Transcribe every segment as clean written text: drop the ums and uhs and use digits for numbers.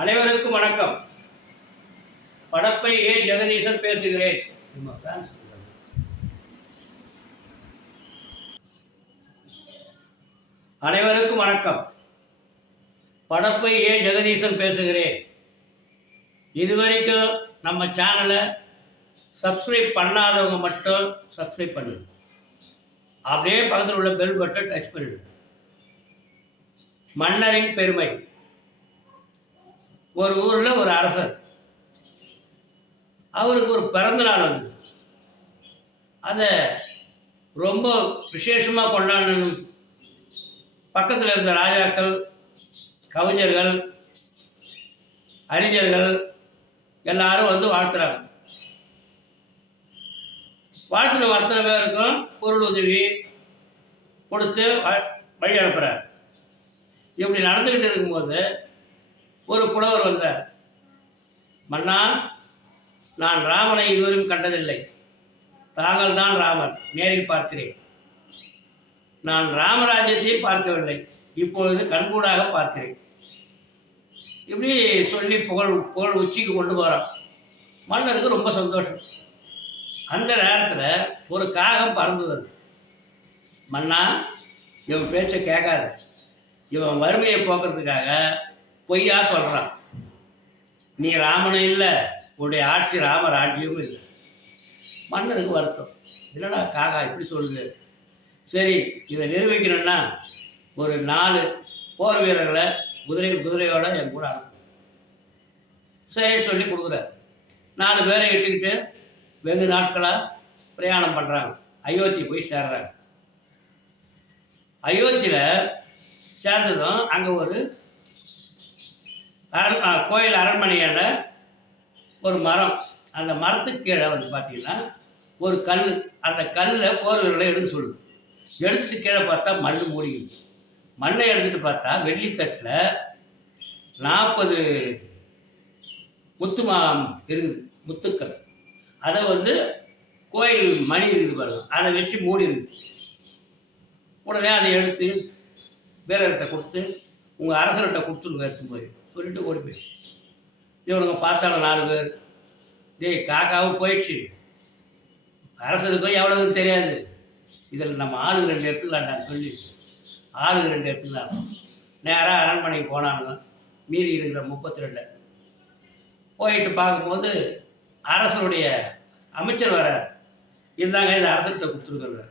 அனைவருக்கும் வணக்கம். படப்பை ஏ ஜெகதீசன் பேசுகிறேன். அனைவருக்கும் வணக்கம். படப்பை ஏ ஜெகதீசன் பேசுகிறேன். இதுவரைக்கும் நம்ம சேனலை சப்ஸ்கிரைப் பண்ணாதவங்க மட்டும் சப்ஸ்கிரைப் பண்ணுங்க. அப்படியே பக்கத்தில் உள்ள பெல் பட்டன் டச் பண்ணிடுங்க. மன்னரின் பெருமை. ஒரு ஊரில் ஒரு அரசர், அவருக்கு ஒரு பிறந்த நாள் வந்தது. அதை ரொம்ப விசேஷமாக கொண்டாடணும். பக்கத்தில் இருந்த ராஜாக்கள், கவிஞர்கள், அறிஞர்கள் எல்லாரும் வந்து வாழ்த்துறாங்க. வாழ்த்துன அத்தனை பேருக்கும் பொருள் உதவி கொடுத்து வழி அனுப்புகிறார். இப்படி நடந்துக்கிட்டு இருக்கும்போது ஒரு புலவர் வந்தார். மன்னா, நான் ராமனை இதுவரையும் கண்டதில்லை. தாங்கள் தான் ராமர், நேரில் பார்க்கிறேன். நான் ராமராஜ்யத்தையே பார்க்கவில்லை, இப்பொழுது கண்கூடாக பார்க்கிறேன். இப்படி சொல்லி புகழ் உச்சிக்கு கொண்டு போகிறான். மன்னருக்கு ரொம்ப சந்தோஷம். அந்த நேரத்தில் ஒரு காகம் பறந்து வருது. மன்னா, இவன் பேச்சை கேட்காத. இவன் வறுமையை போக்குறதுக்காக பொய்யா சொல்கிறான். நீ ராமனும் இல்லை, உன்னுடைய ஆட்சி ராமராஜ்யமும் இல்லை. மன்னருக்கு வருத்தம். இல்லைடா காகா இப்படி சொல்லுது. சரி, இதை நிரூபிக்கணும்னா ஒரு 4 போர் வீரர்களை குதிரையோட என் கூட அனுப்பும். சரி சொல்லி கொடுக்குறாரு. 4 பேரை இட்டுக்கிட்டு வெகு நாட்களாக பிரயாணம் பண்ணுறாங்க. அயோத்தி போய் சேர்றாங்க. அயோத்தியில் சேர்ந்ததும் அங்கே ஒரு கோயில் அரண்மனையான ஒரு மரம். அந்த மரத்துக்கு கீழே வந்து பார்த்தீங்கன்னா ஒரு கல். அந்த கல்லை போர் வீரர்களை எடுக்க சொல்லுது. எடுத்துகிட்டு கீழே பார்த்தா மண் மூடிக்குது. மண்ணை எடுத்துகிட்டு பார்த்தா வெள்ளித்தட்டில் 40 இருக்குது, முத்துக்கள். அதை வந்து கோயில் மணி இருக்குது பாருங்க, அதை வச்சு மூடி இருக்குது. உடனே அதை எடுத்து வீரர்கிட்ட கொடுத்து, உங்கள் அரசர்கிட்ட கொடுத்துருங்க எடுத்து போய் சொல்லிட்டு ஓடி போய். இவனுங்க பார்த்தாலும் 4 பேர், டேய் காக்காவும் போயிடுச்சு, அரசருக்கும் எவ்வளவு தெரியாது, இதில் நம்ம ஆளுக்கு 2 எடுத்துக்கலான்டான்னு சொல்லி ஆளுக்கு 2 எடுத்துக்கலாம். நேராக அரண்மனைக்கு போனானுங்க. மீறி இருக்கிற 32 போயிட்டு பார்க்கும்போது அரசருடைய அமைச்சர் வரார். இருந்தாங்க, இது அரசர்கிட்ட கொடுத்துருக்குறார்.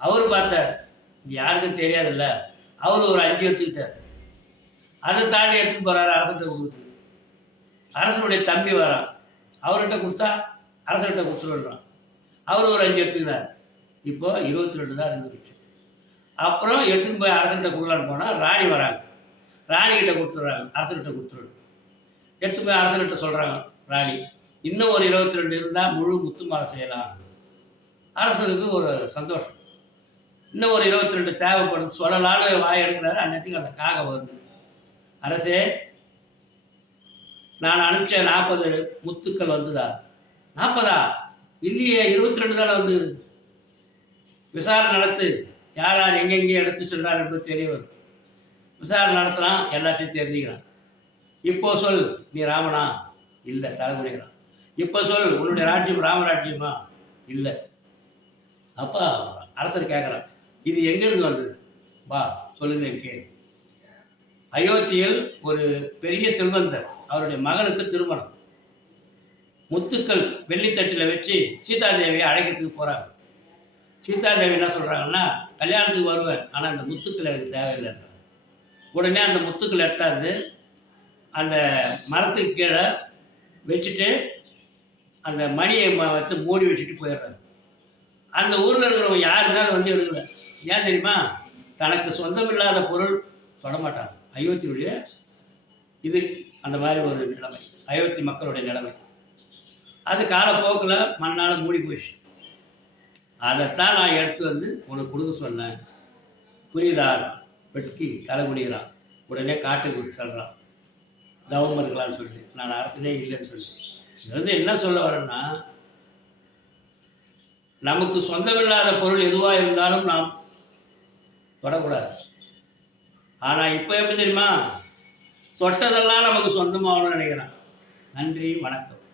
அவர் பார்த்தார், இது யாருக்கும் தெரியாதில்ல. அவர் ஒரு 5 எடுத்துக்கிட்டார். அதை தாண்டி எடுத்துன்னு போகிறாரு அரசர்கிட்ட கொடுத்து. அரசனுடைய தம்பி வரான். அவர்கிட்ட கொடுத்தா அரசர்கிட்ட கொடுத்துருவான். அவர் ஒரு 5 எடுத்துக்கிறார். இப்போ 22 தான் இருந்துச்சு. அப்புறம் எடுத்துன்னு போய் அரசர்கிட்ட கொடுக்கலான்னு போனால் ராணி வராங்க. ராணிகிட்ட கொடுத்துட்றாங்க, அரசர்கிட்ட கொடுத்துருவாங்க. எடுத்து போய் அரசர்கிட்ட சொல்கிறாங்க ராணி, இன்னும் ஒரு 22 இருந்தால் முழு முத்து மாலை செய்யலாம். அரசருக்கு ஒரு சந்தோஷம். இன்னும் ஒரு 22 தேவைப்படுது சொல்லலான்னு வாய் எடுக்கிறாரு. அன்னைக்கு அந்த காகம் வருது. அரசே, நான் அனுப்பிச்ச 40 முத்துக்கள் வந்துதா? 40ஆ? இல்லையே, 22 தானே வந்து. விசாரணை நடத்து, யார் யார் எங்கெங்கே எடுத்து சொல்கிறார் என்பது தெரிய வரும். விசாரணை நடத்துகிறான், எல்லாத்தையும் தெரிஞ்சுக்கிறான். இப்போ சொல், நீ ராமனா? இல்லை, தலைமுடிகிறான். இப்போ சொல், உன்னுடைய ராஜ்யம் ராமராஜ்யமா? இல்லை. அப்போ அரசர் கேட்குறான், இது எங்கேருந்து வந்தது? வா சொல்லுகிறேன் கேள். அயோத்தியில் ஒரு பெரிய செல்வந்தர், அவருடைய மகனுக்கு திருமணம். முத்துக்கள் வெள்ளித்தட்டில் வச்சு சீதாதேவியை அழைக்கிறதுக்கு போகிறாங்க. சீதாதேவி என்ன சொல்கிறாங்கன்னா, கல்யாணத்துக்கு வருவேன், ஆனால் அந்த முத்துக்கள் எனக்கு தேவையில்லைன்றாங்க. உடனே அந்த முத்துக்கள் எடுத்தாந்து அந்த மரத்துக்கு கீழே வச்சுட்டு அந்த மணியை வச்சு மூடி வச்சுட்டு போயிடுறாங்க. அந்த ஊரில் இருக்கிறவங்க யாருமே அதை வந்து எடுக்கல. ஏன் தெரியுமா? தனக்கு சொந்தமில்லாத பொருள் தொடமாட்டாங்க. அயோத்தியுடைய இது அந்த மாதிரி ஒரு நிலைமை, அயோத்தி மக்களுடைய நிலைமை. அது காலப்போக்கில் மண்ணால் மூடி போயிடுச்சு. அதைத்தான் நான் எடுத்து வந்து உனக்கு கொடுக்க சொன்னேன். புரியுதா? வெட்டுக்கி தலை குடிக்கிறான். உடனே காட்டுக்கு சொல்கிறான், தவம் இருக்கலான்னு சொல்லி. நான் அரசனே இல்லைன்னு சொல்லி. இது வந்து என்ன சொல்ல வரேன்னா, நமக்கு சொந்தமில்லாத பொருள் எதுவாக இருந்தாலும் நாம் தொடக்கூடாது. ஆனால் இப்போ எப்படி தெரியுமா? தொட்டதெல்லாம் நமக்கு சொந்தமாகணும்னு நினைக்கிறான். நன்றி, வணக்கம்.